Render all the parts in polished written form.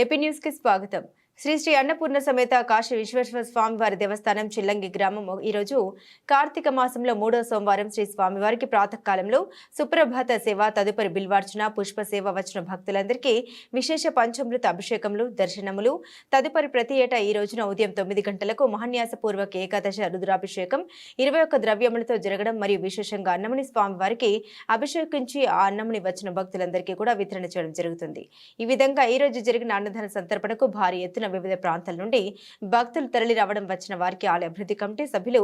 AP news కి స్వాగతం. శ్రీ శ్రీ అన్నపూర్ణ సమేత కాశీ విశ్వేశ్వర స్వామివారి దేవస్థానం చిల్లంగి గ్రామం ఈరోజు కార్తీక మాసంలో 3వ సోమవారం శ్రీ స్వామివారికి ప్రాతకాలంలో సుప్రభాత సేవ, తదుపరి బిల్వార్చన, పుష్ప సేవ వచ్చిన భక్తులందరికీ విశేష పంచామృత అభిషేకములు, దర్శనములు, తదుపరి ప్రతి ఏటా ఈ రోజున ఉదయం 9 గంటలకు మహాన్యాసపూర్వక ఏకాదశ రుద్రాభిషేకం 21 ద్రవ్యములతో జరగడం మరియు విశేషంగా అన్నముని స్వామివారికి అభిషేకించి ఆ అన్నముని వచ్చిన భక్తులందరికీ కూడా వితరణ చేయడం జరుగుతుంది. ఈ విధంగా ఈ రోజు జరిగిన అన్నదాన సంతర్పణకు భారీ ఎత్తున వివిధ ప్రాంతాల నుండి భక్తులు తరలి రావడం, వచ్చిన వారికి ఆలయ అభివృద్ధి కమిటీ సభ్యులు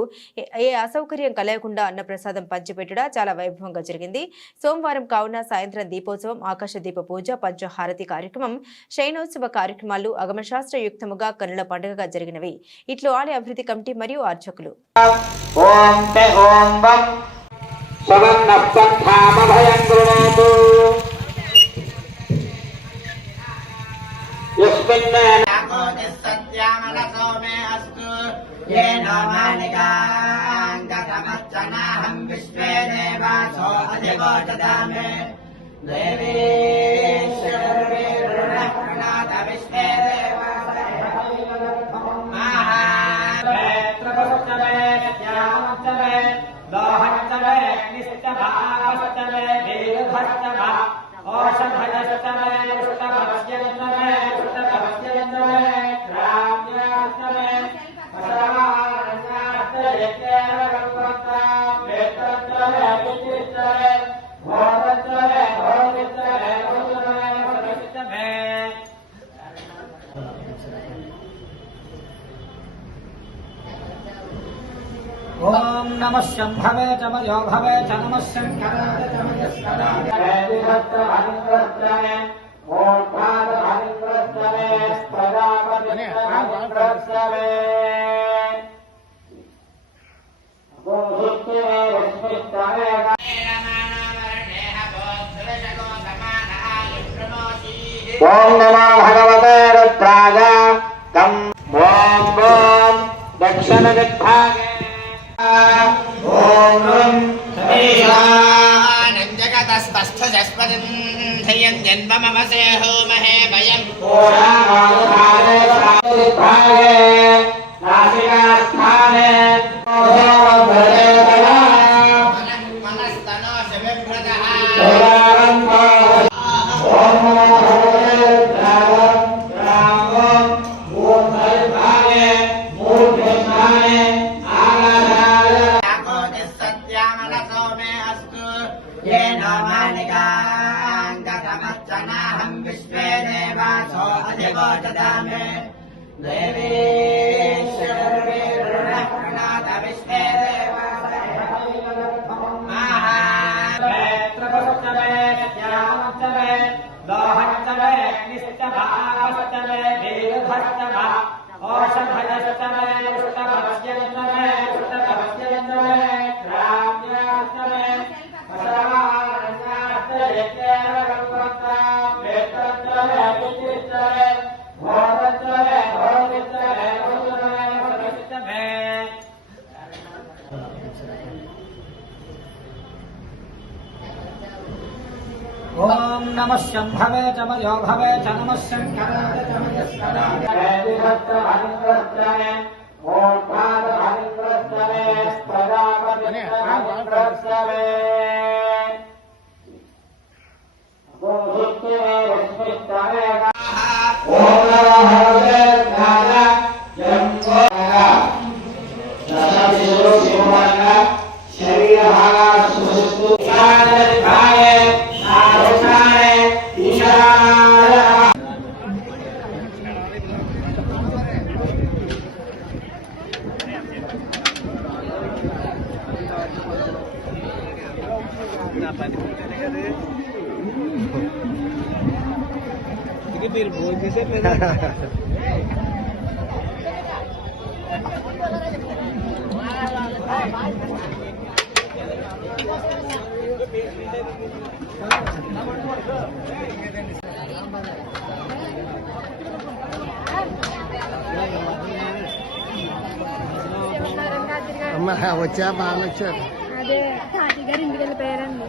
ఏ అసౌకర్యం కలగకుండా అన్నప్రసాదం పంచిపెట్టడం చాలా వైభవంగా జరిగింది. సోమవారం కావున సాయంత్రం దీపోత్సవం, ఆకాశ దీప పూజ, పంచహారతి కార్యక్రమం, శయనోత్సవ కార్యక్రమాలు అగమశాస్త్రయుక్తముగా కన్నుల పండుగగా జరిగినవి. ఇట్లు ఆలయ అభివృద్ధి కమిటీ మరియు అర్చకులు. ओम नमः शंभवे च मयो भवे च नमः शंकराय च मयस्कराय हरिन्द्रस्त्रवे ओम पाद हरिन्द्रस्त्रवे प्रजापति हरिन्द्रस्त्रवे गोहित्वे रश्मिस्त्रवे ओम नमो भगवते रुद्राय कं ओम ओम दक्षिण दिग्भागे विश्वे देवासो अधिगोचदामे देवी शर्वे ऋणप्रणाद विश्वे महात्रपस्तवे श्यामस्तवे लोहस्तवे निष्ठभावस्तवे दीर्घस्तव औषधयस्तवे पुष्टभस्यन्तवे पुष्टभस्यन्तवे ग्राम्यास्तवे ओम नमः शंभवे च मयो भवे च नमः शंकराय च मयस्कराय ओम पाद हरिन्द्रस्त्रवे प्रजापति हरिन्द्रस्त्रवे गोहित्वे रश्मिस्त्रवे ओम नमः भगवते रुद्राय जंगोरा दशविशो शिवमंग शरीरभागा सुषुप्तु भाय మీరు భోజనం చేశారు లేదా అమ్మ వచ్చా బాగా వచ్చారు. అదే తాటి గారు ఇంటికి వెళ్ళిపోయారండి.